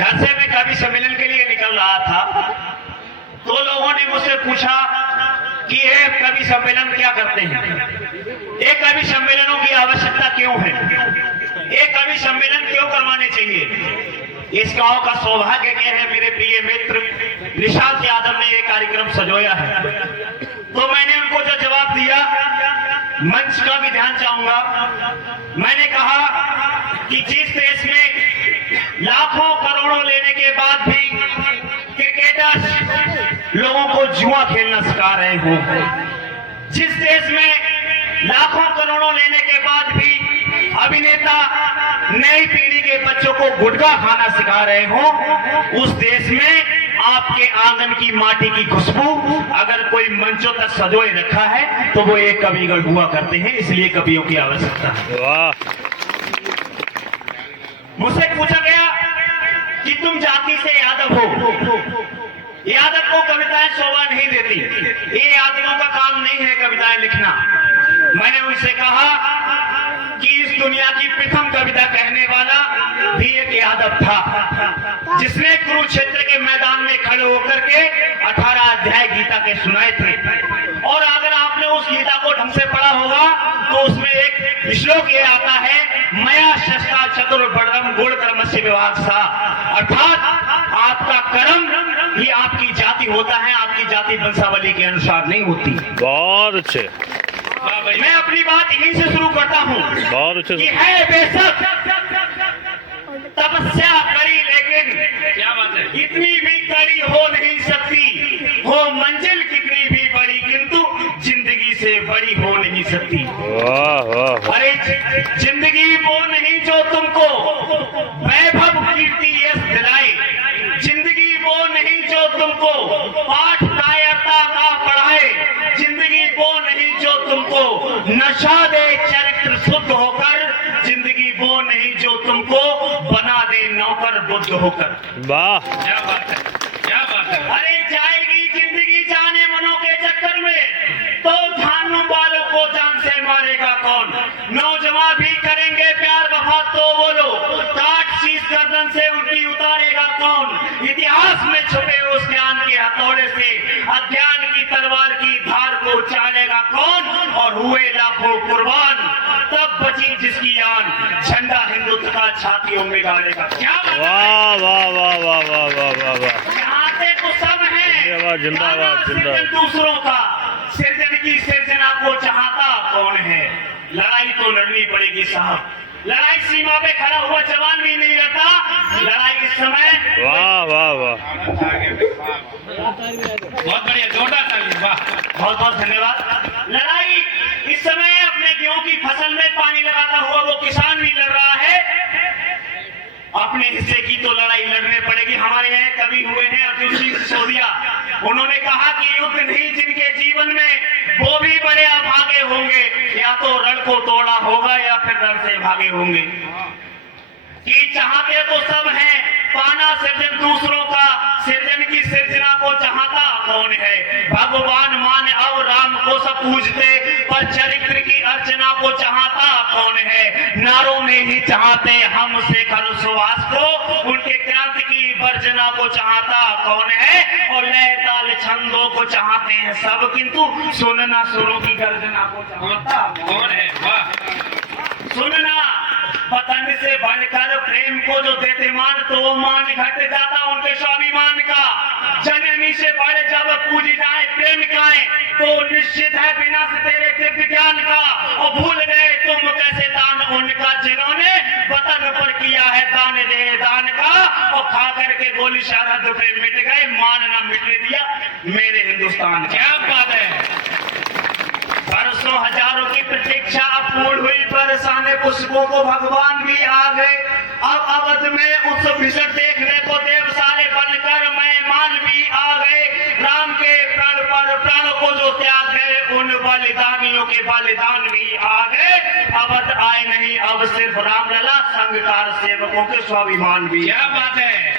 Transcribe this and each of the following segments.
घर से मैं कवि सम्मेलन के लिए निकल रहा था तो लोगों ने मुझसे पूछा कि ये कवि सम्मेलन क्या करते हैं, ये कवि सम्मेलनों की आवश्यकता क्यों है, ये कवि सम्मेलन क्यों करवाने चाहिए। इस गांव का सौभाग्य क्या है, मेरे प्रिय मित्र निशांत यादव ने ये कार्यक्रम सजोया है। तो मैंने उनको जो जवाब दिया, मंच का भी ध्यान चाहूंगा, मैंने कहा कि जिस देश में लाखों करोड़ों लेने के बाद भी क्रिकेटर्स लोगों को जुआ खेलना सिखा रहे हो, जिस देश में लाखों करोड़ों लेने के बाद भी अभिनेता नई पीढ़ी के बच्चों को गुटखा खाना सिखा रहे हो, उस देश में आपके आंगन की माटी की खुशबू अगर कोई मंचों तक सजोए रखा है तो वो एक कविगण हुआ करते हैं, इसलिए कवियों की आवश्यकता है। वाह। मुझसे पूछा गया कि तुम जाति से यादव हो, यादव को कविताएं शोभा नहीं देती, ये यादवों का काम नहीं है कविताएं लिखना। मैंने उनसे कहा कि इस दुनिया की प्रथम कविता कहने वाला भी एक यादव था, जिसने कुरुक्षेत्र के मैदान में खड़े होकर के 18 अध्याय गीता के सुनाए थे। और अगर आपने उस गीता को ढंग से पढ़ा होगा तो उसमें एक श्लोक ये आता है, मया शस्ता चतुर्भुजम गुण कर्मस्य विभाग सा, अर्थात आपका कर्म ही आपकी जाति होता है, आपकी जाति वंशावली के अनुसार नहीं होती। बहुत अच्छे। मैं अपनी बात यहीं से शुरू करता हूँ। बहुत अच्छे। कि है बेशक तपस्या करी, लेकिन क्या बात है, इतनी भी कड़ी हो नहीं सकती, हो मंजिल कितनी भी बड़ी किंतु जिंदगी से बड़ी हो नहीं सकती। अरे जिंदगी वो नहीं जो तुमको वैभव कीर्ति यश दिलाए, जिंदगी वो नहीं जो तुमको पाठ कायरता का पढ़ाए, जिंदगी वो नहीं जो तुमको नशा दे चरित्र शुद्ध होकर, जिंदगी वो नहीं जो तुमको बना दे नौकर बुद्ध होकर। वाह, क्या बात है, क्या बात है। अरे जाएगी जिंदगी जाने मनों के चक्कर में, तो जानने वालों को जान से मारेगा कौन। नौजवान भी करेंगे प्यार वफा तो बोलो, काट शीश गर्दन से उनकी उतारेगा कौन। इतिहास में छुपे उस ज्ञान के हथौड़े से अज्ञान की तलवार की धार को चालेगा कौन। और हुए लाखों कुर्बान तब बची जिसकी आन, झंडा हिंदुत्व का छातियों में गाड़ेगा। क्या वाह वाह वाह वाह वाह वाह वाह वाह। चाहते तो सब हैं, जिंदाबाद जिंदाबाद। दूसरों का सृजन की सृजना को चाहता कौन है। लड़ाई तो लड़नी पड़ेगी साहब, लड़ाई सीमा पे खड़ा हुआ जवान भी नहीं रहता, लड़ाई इस समय। वाह वाह वाह, बहुत बढ़िया, जोरदार ताली, वाह, बहुत बहुत धन्यवाद। लड़ाई इस समय अपने गेहूं की फसल में पानी लगाता हुआ वो किसान भी लड़ रहा है, अपने हिस्से की तो लड़ाई लड़ने पड़ेगी। हमारे यहाँ कवि हुए हैं अर्जुन सिंह सिसोदिया, उन्होंने कहा कि युद्ध नहीं जिनके जीवन में वो भी बड़े अभागे होंगे, या तो रण को तोड़ा होगा या फिर रण से भागे होंगे। कि चाहते तो सब हैं पाना सृजन दूसरों का, सृजन की सृजना को चाहता कौन है। भगवान मान और राम को सब पूजते, पर चरित्र की अर्चना को चाहता कौन है। नारों में ही चाहते हम शेखर सुहास को, उनके क्रांति की वर्जना को चाहता कौन है। और लय ताल छंदों को चाहते हैं सब, किंतु सुनना सुरों की गर्जना को चाहता कौन है। सुनना पतंग से बढ़कर प्रेम को जो देते मान, तो वो मान घट जाता उनके स्वाभिमान का। जननी से बढ़ जब पूजी जाए प्रेमिकाएं, तो निश्चित है विनाश तेरे दिव्य ज्ञान का। और भूल गए तुम कैसे दान उनका जिन्होंने वतन पर किया है दान दे दान का। और खा करके गोली सरहद पे मिट गए, मान न मिटने दिया मेरे हिंदुस्तान। क्या बात है। बरसों हजारों की प्रतीक्षा अब पूर्ण हुई, बरसाने पुष्पों को भगवान भी आ गए। अब अवध में उत्सव विसर्जन देखने को देव सारे बनकर मेहमान भी आ गए। राम के प्राण पर प्राण को जो त्याग गए, उन बलिदानियों के बलिदान भी आ गए। अवध आए नहीं अब सिर्फ रामलला, संगकार सेवकों के स्वाभिमान भी। क्या बात है।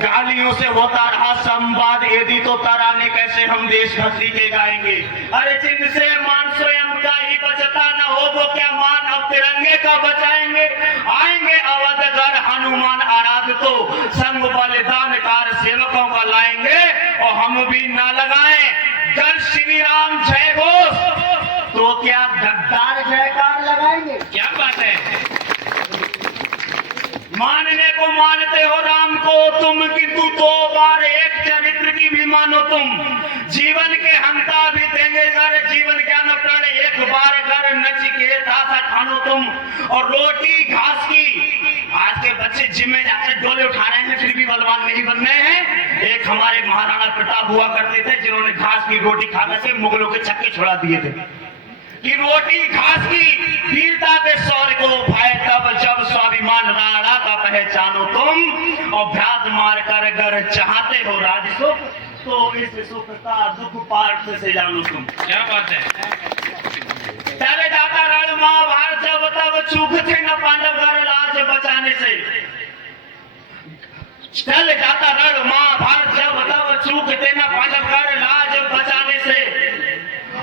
गालियों से होता रहा संवाद, यदि तो तराने कैसे हम देशभक्ति के गाएंगे। अरे जिनसे मान स्वयं का ही बचता न हो, वो क्या मान अब तिरंगे का बचाएंगे। आएंगे अवध कर हनुमान आराध तो हम भी ना लगाएं कर श्री राम जय घोष तो क्या गद्दार जयकार लगाएंगे? क्या बात है। मानने को मानते हो राम को तुम, किंतु 2 बार एक चरित्र की भी मानो तुम। जीवन के हंता भी देंगे घर, जीवन क्या न प्राण एक बार घर, नचिकेता सा ठानो तुम। और रोटी घास की, आज के बच्चे जिम में जाकर डोले उठा रहे हैं फिर भी बलवान नहीं बन रहे हैं। एक हमारे महाराणा प्रताप हुआ करते थे जिन्होंने घास की रोटी खाकर के मुगलों के छक्के छुड़ा दिए थे कि रोटी घास की वीरता के शौर्य को भाई तब जब स्वाभिमान राणा का पहचानो तुम। और भ्यात मार कर अगर चाहते हो राज सुख तो इस सुख का दुख पाठ से जानो तुम। क्या बात है। चले जाता रण महाभारत जब तब चूक थे न पांडव घर लाज बचाने से। चल जाता रण महाभारत जब तब चूक थे न पांडव घर लाज बचाने से।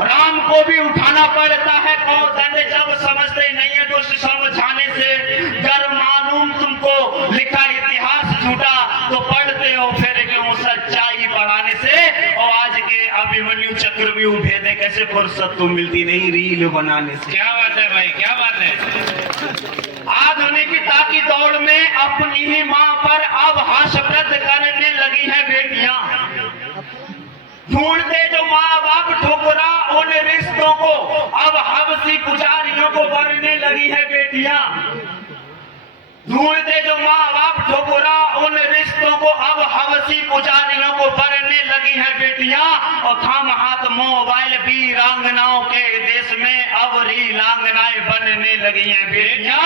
राम को भी उठाना पड़ता है कौन जब समझते नहीं है तो समझाने से। गर मालूम तुमको लिखा इतिहास झूठा तो पढ़ते हो फिर क्यों सच्चाई बढ़ाने से। और आज के अभिमन्यु चक्रव्यूह भेदे कैसे फुर्सत तो मिलती नहीं रील बनाने से। क्या बात है भाई, क्या बात है। आधुनिकता की दौड़ में अपनी ही मां पर अब हास्यप्रद करने लगी है बेटियां। ढूंढते जो माँ बाप ठुकरा उन रिश्तों को अब हवसी पुजारियों को बनने लगी है बेटियां। ढूंढते जो माँ बाप ठुकरा उन रिश्तों को अब हवसी पुजारियों को बनने लगी है बेटियां। और थाम हाथ मोबाइल वीरांगनाओं के देश में अब रीलांगनाएं बनने लगी हैं बेटियां।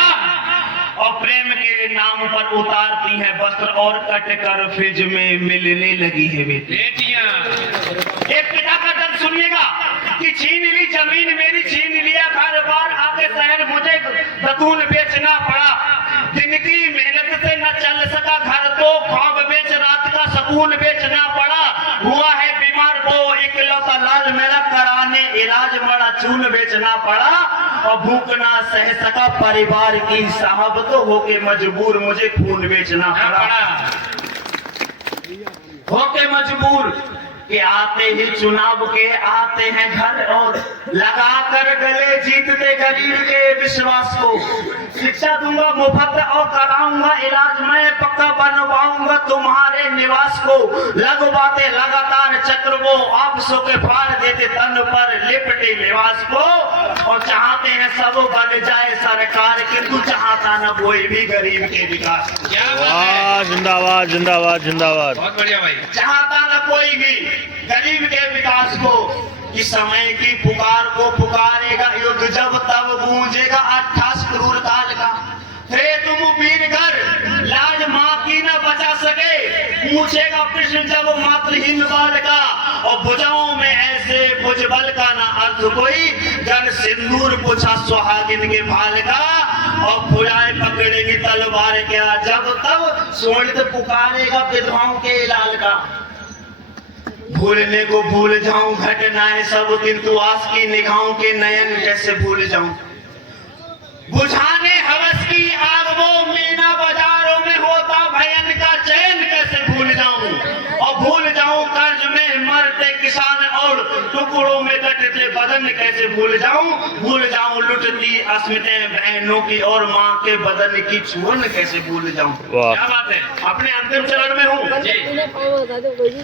और प्रेम के नाम पर उतारती हैं वस्त्र और कट कर फ्रिज में मिलने लगी है बेटियां। एक पिता का दर्द सुनिएगा कि छीन ली जमीन मेरी, छीन लिया घर बार, आके शहर मुझे दतून बेचना पड़ा। दिन की मेहनत से न चल सका घर तो ख्वाब बेच रात का सकून बेचना पड़ा। हुआ है बीमार वो इकलौता लाल मेरा, कराने इलाज बड़ा चून बेचना पड़ा। और भूख ना सह सका परिवार की साहब तो होके मजबूर मुझे खून बेचना पड़ा। होके मजबूर कि आते ही चुनाव के आते हैं घर और लगा कर गले जीतते गरीब के विश्वास को। शिक्षा दूंगा मुफ्त और कराऊंगा इलाज, मैं पक्का बनवाऊंगा तुम्हारे निवास को। लगवाते लगातार चक्र वो आपसों के फाड़ देते तन पर लिपटे लिबास को। और चाहते हैं सब बन जाए सरकार किंतु चाहता न कोई भी गरीब के विकास। क्या बात है। जिंदाबाद जिंदाबाद जिंदाबाद। बहुत बढ़िया भाई। चाहता न कोई भी गरीब के विकास को। कि समय की पुकार को पुकारेगा युद्ध जब तब गूंजेगा 28 क्रूर काल का। थे तुम वीरगर लाज माँ की न बचा सके, पूछेगा प्रश्न जब मातृहीन बाल का। और भुजाओं में ऐसे भुजबल का ना अर्थ कोई, जन सिंदूर पूछा सुहागिन के भाल का। और भुजाएं पकड़ेगी तलवार क्या जब तब स्वर्ण पुकारेगा विधवाओं के लाल का। भूलने को भूल जाऊं घटनाएं सब किंतु आस की निगाहों के नयन कैसे भूल जाऊं। बुझाने हवस की आग वो मीना बाजारों में होता भयन का चैन कैसे भूल जाऊं। और भूल जाऊं कर्ज में मरते किसान और टुकड़ों में कटते बदन कैसे भूल जाऊं। भूल जाऊं लुटती अस्मिताएं बहनों की और माँ के बदन की छुअन कैसे भूल जाऊं। क्या बात है। अपने अंतिम चरण में हूँ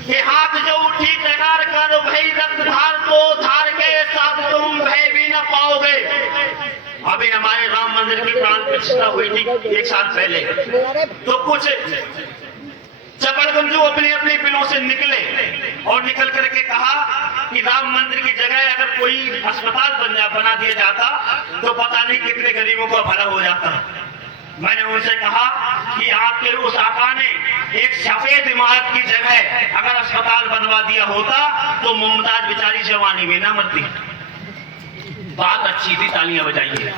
कि हाथ जो उठी तैयार कर भाई रक्त धार तो धार के साथ तुम भय भी न पाओगे। अभी हमारे राम मंदिर की प्राण प्रतिष्ठा हुई थी 1 साल पहले, तो कुछ चपड़गंजू अपनी अपनी बिलों से निकले और निकल करके कहा कि राम मंदिर की जगह अगर कोई अस्पताल बना दिया जाता तो पता नहीं कितने गरीबों का भला हो जाता। मैंने उनसे कहा कि आपके उस आका ने एक सफेद इमारत की जगह अगर अस्पताल बनवा दिया होता तो मुमताज बेचारी जवानी में न मरती। बात अच्छी थी, तालियां बजाइए।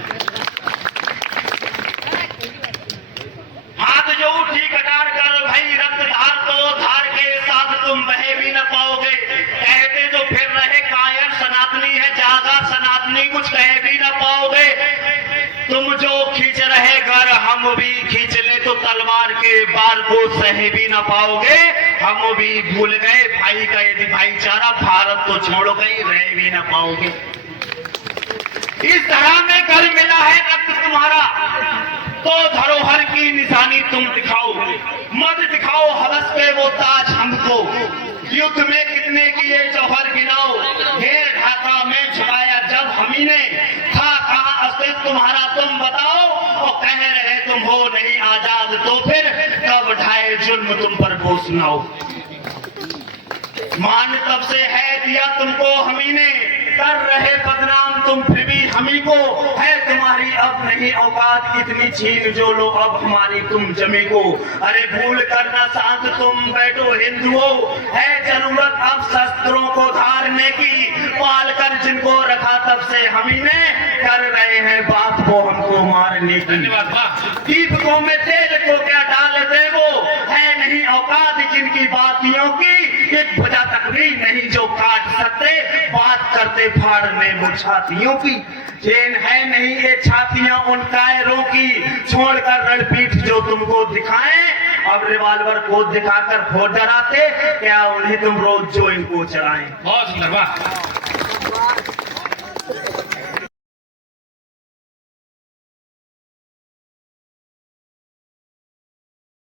हाथ जो उठी कटार कर भाई रक्त धार तो धार के साथ तुम बह भी न पाओगे। कहते जो फिर रहे कायर सनातनी है जागा सनातनी कुछ कह भी न पाओगे। तुम जो खींच रहे घर हम भी खींच ले तो तलवार के एक बार को सह भी ना पाओगे। हम भी भूल गए भाई का यदि भाईचारा, भारत तो छोड़ो कहीं रह भी ना पाओगे। इस तरह में कर मिला है रक्त तुम्हारा, तो धरोहर की निशानी तुम दिखाओ, मत दिखाओ हवस पे वो ताज हमको। युद्ध में कितने किए जौहर गिनाओ, घेर ढाका में झुकाया जब हमी ने, था कहाँ अस्तित्व तुम्हारा तुम बताओ। और कह रहे तुम हो नहीं आजाद, तो फिर कब ढाए जुल्म तुम पर बोझ सुनाओ। मान तब से है दिया तुमको हमी ने, कर रहे बदनाम तुम फिर भी हमी को। है तुम्हारी अब नहीं औकात, इतनी छीन जो लो अब हमारी तुम जमी को। अरे भूल करना शांत तुम बैठो हिंदुओं, है जरूरत अब शस्त्रों को धारने की। पाल कर जिनको रखा तब से हमी ने, कर रहे हैं बात को हमको मारने की। धन्यवाद। वाह दीपकों में तेल को क्या डाल दे वो, है नहीं औकात जिनकी बातियों की। एक भुजा तक भी नहीं जो काट सकते, बात करते फाड़ने वो छातियों की। चैन है नहीं ये छातियां उन कायरों की, छोड़कर रणपीठ जो तुमको दिखाएं। अब रिवाल्वर को दिखाकर हो डराते, क्या उन्हें तुम रोज जो इनको चढ़ाएं। बहुत सुंदर। वाह